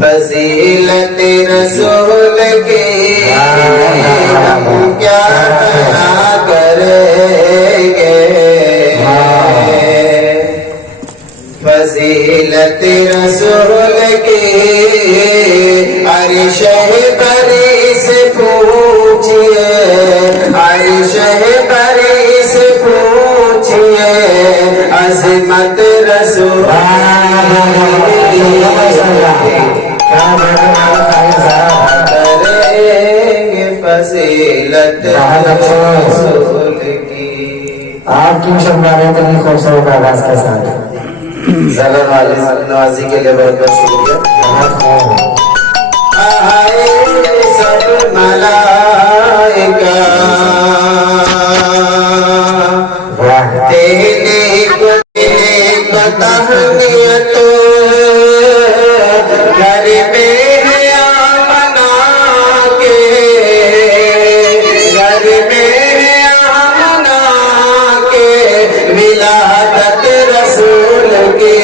فضیلت رسول کی ہم کیا کریں گے، فضیلت رسول کی عرش بری سے پوچھئے، عرش بری سے پوچھئے عظمت رسول فضیلت رسول کی۔ آپ کیوں شمع رہے تھے خوبصورت آواز کے ساتھ؟ سلام علیکم نوازی کے لیے بہت بہت شکریہ۔ آئے سب ملائکہ دینے کو تہنیت، گھر میں ہے آمنا کے، گھر میں ہے آمنا کے ولادت رسول کی،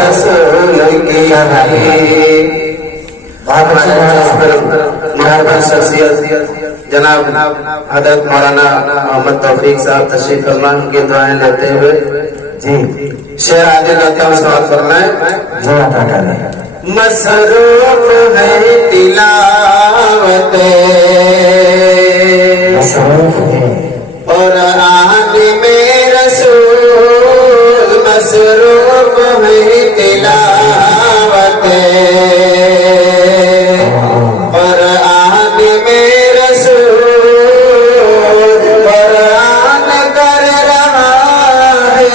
رسول کی۔ مہربان شخصیت جناب حضرت مولانا محمد توفیق صاحب تشریف فرما، ان کی دعائیں لیتے ہوئے جی شعر عادل رہتا ہوں سوال فرمائیں۔ جو عطا کریں مصروف ہے تلاوت مصروف ہے قرآن میں رسول، مصروف ہے تلاوت قرآن میں رسول، قرآن کر رہا ہے،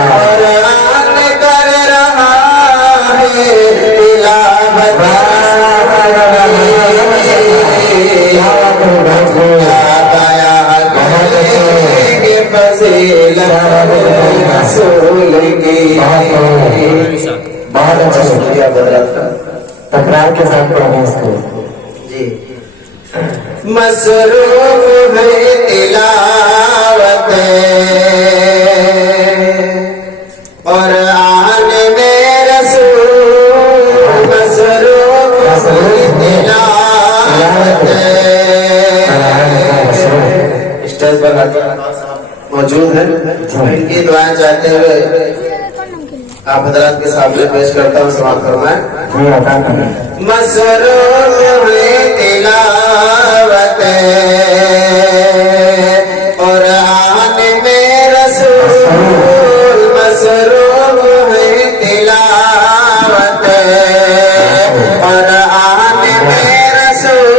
قرآن کر رہا ہے تلاوت فضیلت رسول کی۔ بہت اچھا شکریہ حضرات کا، تکرار کے ساتھ پڑھیں اس کو۔ جی۔ مصروف ہے تلاوت قرآن میں رسول، مصروف ہے تلاوت۔ اسٹیج پر موجود ہیں، ان کی دعائیں چاہتے ہوئے آپ حضرات کے سامنے پیش کرتا ہوں، سماعت فرمائیں۔ جو عطا کریں مصروف ہے تلاوت قرآن میں رسول، مصروف ہے تلاوت قرآن میں رسول،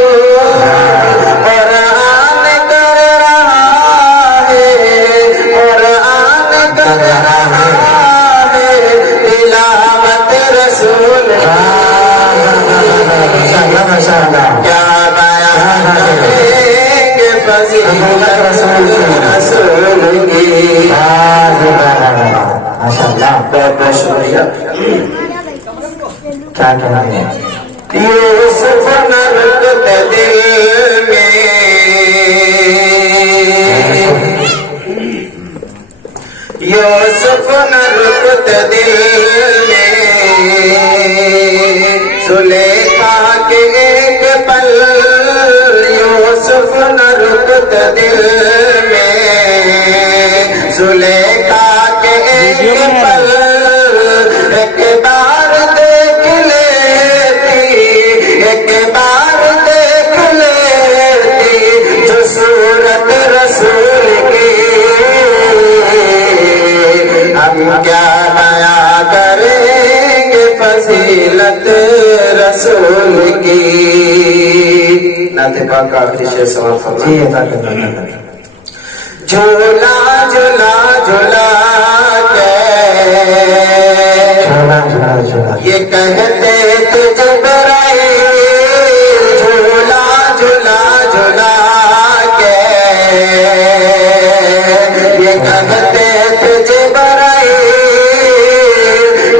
قرآن کر رہا ہے، قرآن کر رہا ہے تلاوت رسول کیا بیان کریں گے فضیلت رسول کی۔ ماشاء اللہ بہت بہت شکریہ۔ کیا کہنا ہے یوسف نرگت دل میں، یوسف نرگت دل میں، زلیخا کے ایک پل، یوسف نرگت دل میں، زلیخا کے ایک پل، ایک بار دیکھ لیتی، ایک بار دیکھ لیتی جو صورت رسول کی، ہم کیا بیان کریں گے فضیلت رسول کی۔ نعت پاک کا آخری شعر سماعت فرمائیں۔ جی عطا کریں جھولا جھولا جھولا کے جھولا جھولا جھولا یہ کہتے تھے جبرائیل، جھولا جھولا جھولا کے یہ کہتے تھے جبرائیل،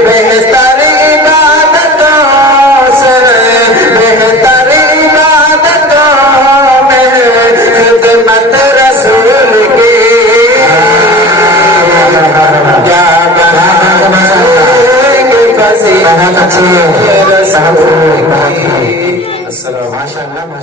بہتر عبادتوں سے، بہتر عبادت کیا بہت اچھی السلام ماشاء اللہ.